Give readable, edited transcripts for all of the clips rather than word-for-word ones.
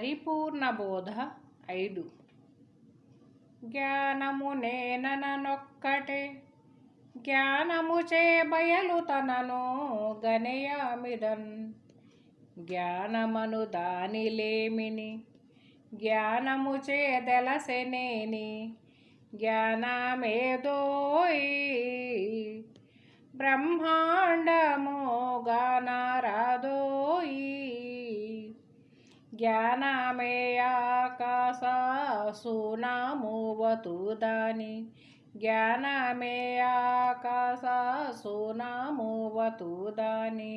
పరిపూర్ణ బోధ 5. జ్ఞానము నేననొక్కటే జ్ఞానముచే బయలు తనను గనయామిదన్. జ్ఞానమను దానిలేమిని జ్ఞానముచే దెలసెనేని జ్ఞానమేదోయ్ బ్రహ్మాండము గానరాదోయ్. జ్ఞానమే ఆకాశసునామువతు దాని జ్ఞానమే ఆకాశసునామువతు దాని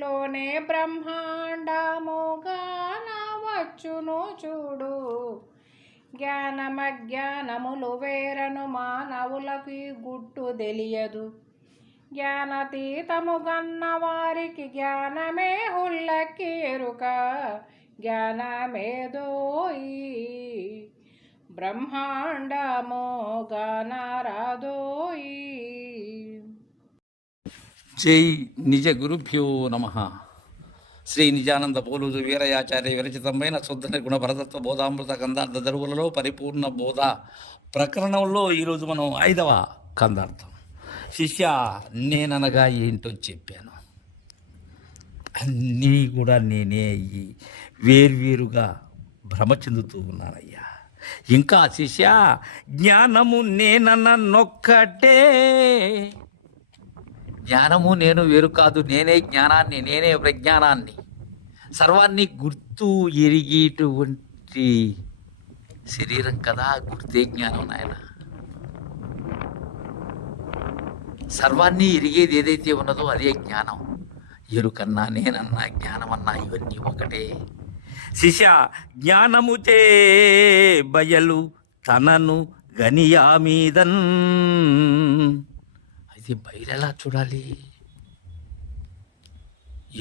లోనే బ్రహ్మాండము గానవచ్చును చూడు. జ్ఞానమజ్ఞానములు వేరను మానవులకి గుట్టు తెలియదు. జ్ఞానతీతము గన్న వారికి జ్ఞానమే హుల్లకి ఎరుక. జ్ఞానమేదోయి బ్రహ్మాండమో గానరాదోయి. జై నిజ గురుభ్యో నమః. శ్రీ నిజానంద పోలూరు వీరయాచార్య విరచితమైన శుద్ధ నిర్గుణ భరతత్వ బోధామృత కందార్థ దరువులలో పరిపూర్ణ బోధ ప్రకరణంలో ఈరోజు మనం 5వ కందార్థం. శిష్య, నేననగా ఏంటో చెప్పాను. అన్నీ కూడా నేనే అయ్యి వేర్వేరుగా భ్రమ చెందుతూ ఉన్నానయ్యా. ఇంకా శిష్య, జ్ఞానము నేనన్నొక్కటే. జ్ఞానము నేను వేరు కాదు, నేనే జ్ఞానాన్ని, నేనే ప్రజ్ఞానాన్ని, సర్వాన్ని గుర్తు ఎరిగేటువంటి శరీరం కదా గుర్తే జ్ఞానం నాయన. సర్వాన్ని ఎరిగేది ఏదైతే ఉన్నదో అదే జ్ఞానం. ఎరుకన్నా నేనన్నా జ్ఞానమన్నా ఇవన్నీ ఒకటే. శిష్య, జ్ఞానముచే బయలు తనను గనియామీదన్. అయితే బయలు ఎలా చూడాలి?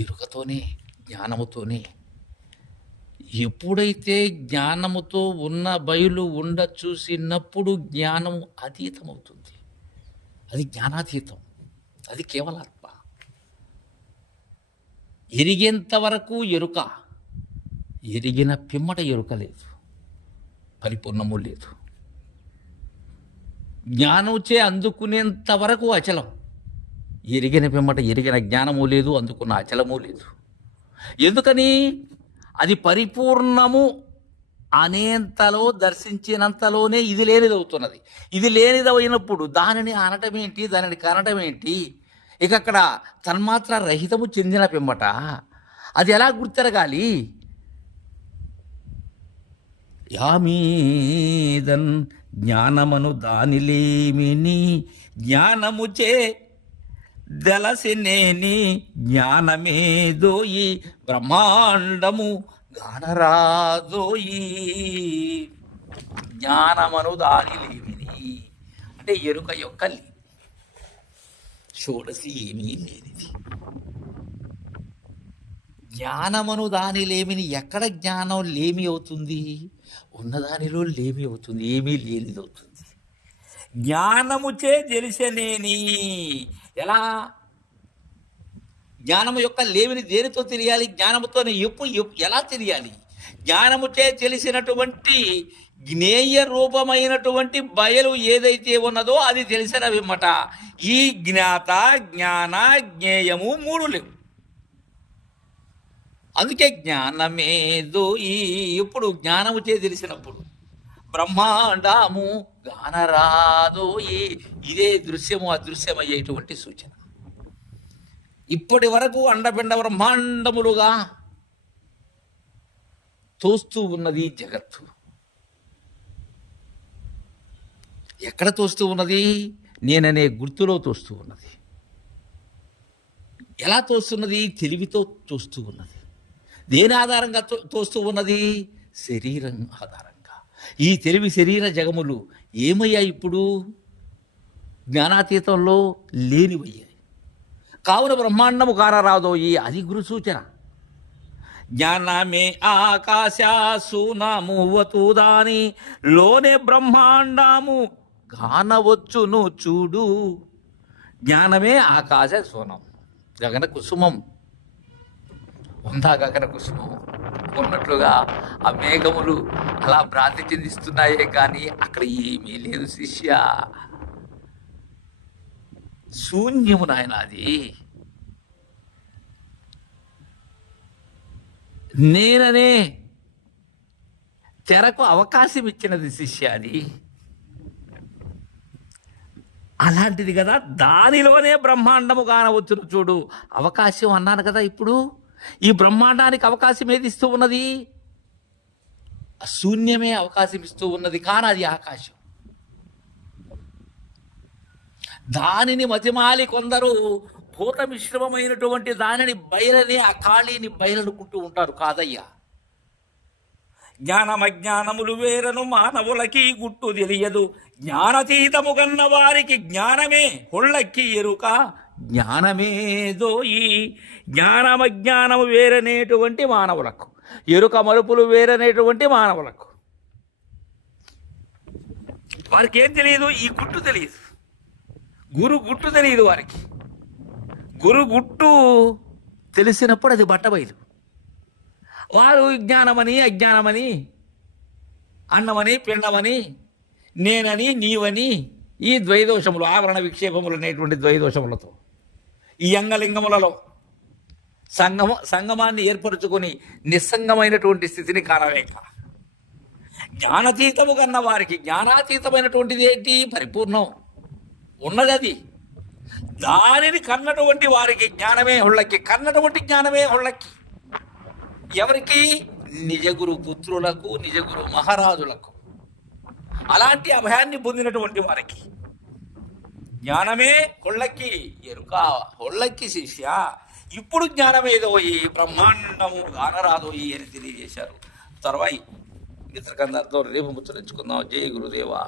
ఎరుకతోనే, జ్ఞానముతోనే. ఎప్పుడైతే జ్ఞానముతో ఉన్న బయలు చూసినప్పుడు జ్ఞానము అతీతమవుతుంది. అది జ్ఞానాతీతం, అది కేవలాత్మ. ఎరిగేంత వరకు ఎరుక, ఎరిగిన పిమ్మట ఎరుక లేదు, పరిపూర్ణము లేదు. జ్ఞానముచే అందుకునేంత వరకు అచలం, ఎరిగిన పిమ్మట ఎరిగిన జ్ఞానము లేదు, అందుకున్న అచలము లేదు. ఎందుకని? అది పరిపూర్ణము అనేంతలో, దర్శించినంతలోనే ఇది లేనిదవుతున్నది. ఇది లేనిదైనప్పుడు దానిని అనటమేంటి, దానిని కనటం ఏంటి? ఇక అక్కడ తన్మాత్ర రహితము చెందిన పిమ్మట అది ఎలా గుర్తెరగాలి? యామీదన్ జ్ఞానమను దానిలేమిని జ్ఞానముచే దెలసినేని జ్ఞానమేదోయి బ్రహ్మాండము గానరాదోయి. జ్ఞానమను దానిలేమిని అంటే ఎరుక యొక్క షోడసి ఏమీ లేనిది. జ్ఞానమను దాని లేమిని. ఎక్కడ జ్ఞానం లేమి అవుతుంది? ఉన్నదానిలో లేమి అవుతుంది, ఏమీ లేనిది అవుతుంది. జ్ఞానముచే తెలిసనేని. ఎలా? జ్ఞానము యొక్క లేమిని దేనితో తెలియాలి? జ్ఞానముతోనే. ఎలా తెలియాలి? జ్ఞానముచే తెలిసినటువంటి జ్ఞేయ రూపమైనటువంటి బయలు ఏదైతే ఉన్నదో అది తెలిసిన విమ్మట. ఈ జ్ఞాత, జ్ఞాన, జ్ఞేయము 3 లేవు. అందుకే జ్ఞానమేదో ఇప్పుడు జ్ఞానముచే తెలిసినప్పుడు బ్రహ్మాండము గానరాదోయి. ఇదే దృశ్యము అదృశ్యమయ్యేటువంటి సూచన. ఇప్పటి వరకు అండపిండ బ్రహ్మాండములుగా తోస్తూ ఉన్నది జగత్తు. ఎక్కడ తోస్తూ ఉన్నది? నేననే గుర్తులో తోస్తూ ఉన్నది. ఎలా తోస్తున్నది? తెలివితో తోస్తూ ఉన్నది. దేని ఆధారంగా తోస్తూ ఉన్నది? శరీరం ఆధారంగా. ఈ తెలివి శరీర జగములు ఏమయ్యాయి? ఇప్పుడు జ్ఞానాతీతంలో లేనివయ్యాయి. కావున బ్రహ్మాండము కానరాదోయి. అది గురు సూచన. జ్ఞానమే ఆకాశసునామువతు దాని లోనే బ్రహ్మాండము గానవచ్చును చూడు. జ్ఞానమే ఆకాశ సోనం, గగన కుసుమం. ఉందా గగన కుసుమం? చెప్పుకున్నట్లుగా ఆ మేఘములు అలా భ్రాంతి చెందిస్తున్నాయే కానీ అక్కడ ఏమీ లేదు శిష్య. శూన్యము నాయన అది. నేననే తెరకు అవకాశం ఇచ్చినది శిష్య అది. అలాంటిది కదా, దానిలోనే బ్రహ్మాండము కానవచ్చును చూడు. అవకాశం అన్నాను కదా. ఇప్పుడు ఈ బ్రహ్మాండానికి అవకాశం ఏది ఇస్తూ ఉన్నది? శూన్యమే అవకాశం ఇస్తూ ఉన్నది, కానీ అది ఆకాశం. దానిని మతిమాలి కొందరు భూత మిశ్రమమైనటువంటి దానిని బయలని, ఆ ఖాళీని బయలనుకుంటూ ఉంటారు. కాదయ్యా, జ్ఞానమజ్ఞానములు వేరను మానవులకి గుట్టు తెలియదు. జ్ఞానతీతము కన్న వారికి జ్ఞానమే హొళ్ళక్కి ఎరుక. జ్ఞానమేదోయి. జ్ఞానమజ్ఞానము వేరనేటువంటి మానవులకు, ఎరుక మరుపులు వేరనేటువంటి మానవులకు, వారికి ఏం తెలియదు? ఈ గుట్టు తెలియదు. గురు గుట్టు తెలియదు వారికి. గురు గుట్టు తెలిసినప్పుడు అది బట్టబయలు. వారు జ్ఞానమని అజ్ఞానమని, అన్నమని పిండమని, నేనని నీవని, ఈ ద్వైదోషములు, ఆవరణ విక్షేపములు అనేటువంటి ద్వైదోషములతో ఈ అంగలింగములలో సంగమాన్ని ఏర్పరచుకొని నిస్సంగమైనటువంటి స్థితిని కానలేక, జ్ఞానతీతము కన్న వారికి జ్ఞానాతీతమైనటువంటిది ఏంటి? పరిపూర్ణం ఉన్నది అది. దానిని కన్నటువంటి వారికి జ్ఞానమే హొళ్ళకి. కన్నటువంటి జ్ఞానమే హొళ్ళకి. ఎవరికి? నిజగురు పుత్రులకు, నిజగురు మహారాజులకు. అలాంటి అభయాన్ని పొందినటువంటి వారికి జ్ఞానమే హొళ్ళకి ఎరుక. హొళ్ళకి శిష్య. ఇప్పుడు జ్ఞానమేదో ఈ బ్రహ్మాండము గానరాదోయి అని తెలియజేశారు. తర్వాయి మిత్రకందరితో రేపు ముచ్చరించుకుందాం. జయ గురుదేవా.